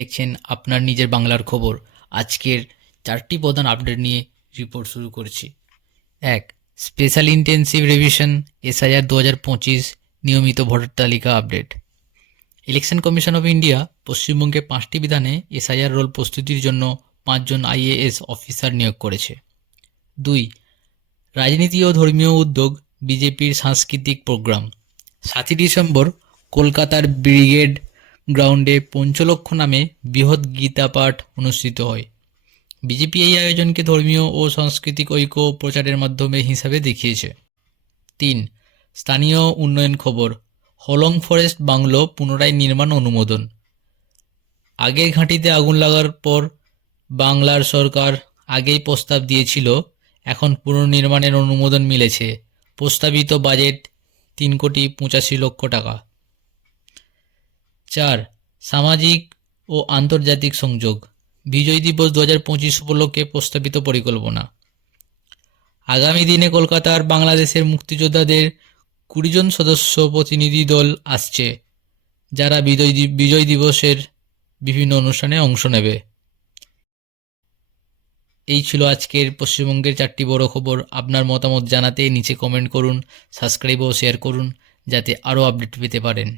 দেখছেন আপনার নিজের বাংলার খবর। আজকের 4টি প্রধান আপডেট নিয়ে রিপোর্ট শুরু করছি। 1, স্পেশাল ইন্টেন্সিভ রিভিশন এসআইআর 2025 নিয়মিত ভোটার তালিকা update. Election commission of India পশ্চিমবঙ্গে 5টি বিধানে এসআইআর রোল প্রস্তুতির জন্য 5 জন আইএএস অফিসার নিয়োগ করেছে। 2, রাজনীতি ও ধর্মীয় উদ্যোগ বিজেপির সাংস্কৃতিক প্রোগ্রাম। 7ই ডিসেম্বর কলকাতার ব্রিগেড গ্রাউন্ডে পঞ্চলক্ষ নামে বৃহৎ গীতা পাঠ অনুষ্ঠিত হয়। বিজেপি এই আয়োজনকে ধর্মীয় ও সাংস্কৃতিক ঐক্য প্রচারের মাধ্যমে হিসাবে দেখিয়েছে। 3, স্থানীয় উন্নয়ন খবর। হলং ফরেস্ট বাংলো পুনরায় নির্মাণ অনুমোদন। আগের ঘাঁটিতে আগুন লাগার পর বাংলার সরকার আগেই প্রস্তাব দিয়েছিল, এখন পুনর্নির্মাণের অনুমোদন মিলেছে। প্রস্তাবিত বাজেট 3,85,00,000 টাকা। 4, সামাজিক ও আন্তর্জাতিক সংযোগ। বিজয় দিবস 2025 উপলক্ষে প্রস্তাবিত পরিকল্পনা। আগামী দিনে কলকাতার বাংলাদেশের মুক্তিযোদ্ধাদের 20 জন সদস্য প্রতিনিধি দল আসছে, যারা বিজয় দিবসের বিভিন্ন অনুষ্ঠানে অংশ নেবে। এই ছিল আজকের পশ্চিমবঙ্গের 4টি বড় খবর। আপনার মতামত জানাতে নিচে কমেন্ট করুন, সাবস্ক্রাইব ও শেয়ার করুন, যাতে আরও আপডেট পেতে পারেন।